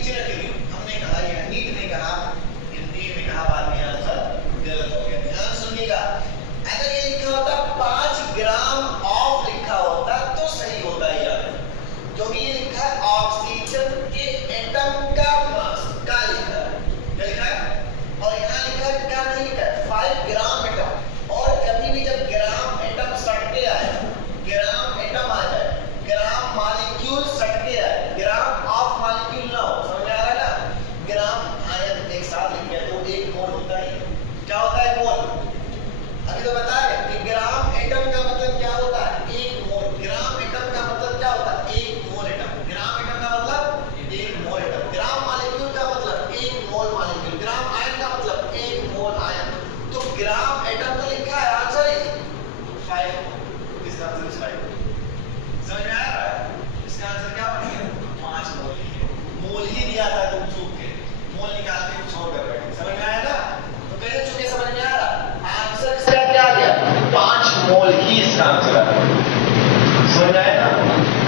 नीचे रखेंगे। हमने कहा या नीट ने कहा, हिंदी में कहा, बाद में आंसर गलत हो गया। ध्यान सुनिएगा, अगर ये लिखा होता 5 ग्राम ऑफ लिखा होता तो सही होता यार, क्योंकि ये लिखा है ऑक्सीजन के एटम का मास का लिखा है, क्या लिखा है, और यहाँ लिखा है क्या नहीं लिखा है 5 ग्राम एटम। और कभी भी जब ग्राम एटम सट के आए, ग्राम एटम आ जाए, ग्राम मॉलिक्यूल सट के आए, ग्राम ऑफ मॉलिक्यूल ना हो, समझ में आ रहा है ना, ग्राम आयन एक साथ लिख गया तो एक मोल होता है। क्या होता है मोल? अभी तो बताया कि ग्राम एटम का मतलब क्या होता है, एक मोल। ग्राम एटम का मतलब क्या होता है, एक मोल एटम। ग्राम एटम का मतलब एक मोल एटम। ग्राम मॉलिक्यूल का मतलब एक मोल मॉलिक्यूल। ग्राम आयन का मतलब एक मोल आयन। तो ग्राम एटम तो लिखा है, आंसर इज 5। इसका आंसर इज 5। समझ में आ रहा है? इसका आंसर क्या बन गया, 5 मोल ही। मोल ही दिया था, तुम चूक के मोल निकाल के कुछ और कर बैठे। समझ में आया ना? तो पहले चूके समझ में आ रहा, आंसर इसका क्या आ गया, 5 मोल ही इसका आंसर है। समझ आया ना?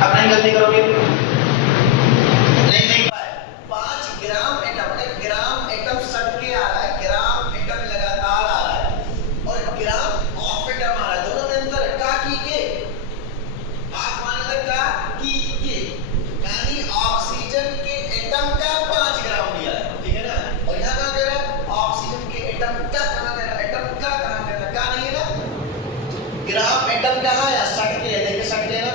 अब नहीं गलती करोगे, नहीं देख पाए। 5 ग्राम एटम, ग्राम एटम सट के आ रहा है, ग्राम एटम लगातार आ रहा है, और ग्राम ऑफ एटम आ रहा है। दोनों में अंतर है, का की के, आप मान लो का की के, यानी ऑक्सीजन के एटम का 5 ग्राम दिया है, ठीक है ना। और यहाँ कहाँ कह रहा है, ऑक्सीजन के एटम का कहाँ कह रहा है, एटम का कहाँ कह रहा है, का नहीं है ना। ग्राम एटम कहाँ है, सट के है, देखिए सट के है ना।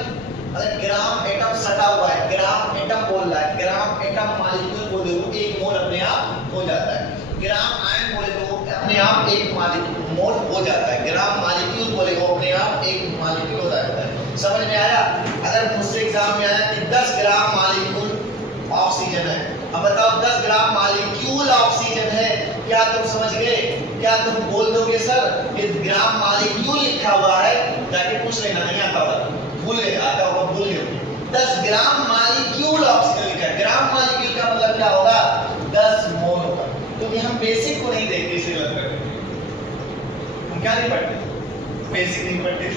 अगर ग्राम एटम सटा हुआ है, ग्राम एटम बोल रहा है, ग्राम एटम मॉलिक्यूल बोले तो एक मोल अपने आप हो जाता है। ग्राम आयन बोले तो अपने आप एक मोल हो जाता है। ग्राम मॉलिक्यूल बोले तो अपने आप एक मॉलिक्यूल हो जाता है। समझ में आया? अगर मुझसे एग्जाम में आया कि 10 ग्राम मॉलिक्यूल ऑक्सीजन है, अब बताओ 10 ग्राम मॉलिक्यूल ऑक्सीजन है, क्या तुम समझ गए? क्या तुम बोल दोगे सर ये ग्राम मॉलिक्यूल लिखा हुआ है, जाके पूछ लेना, नहीं आता होगा, भूल गए, आता होगा भूल गए। 10 ग्राम मॉलिक्यूल ऑक्सीजन लिखा है, ग्राम मॉलिक्यूल का मतलब क्या होगा, 10 मोल होगा। क्योंकि हम बेसिक को नहीं देखते, इसे गलत करते, हम क्या नहीं पढ़ते, बेसिक नहीं पढ़ते।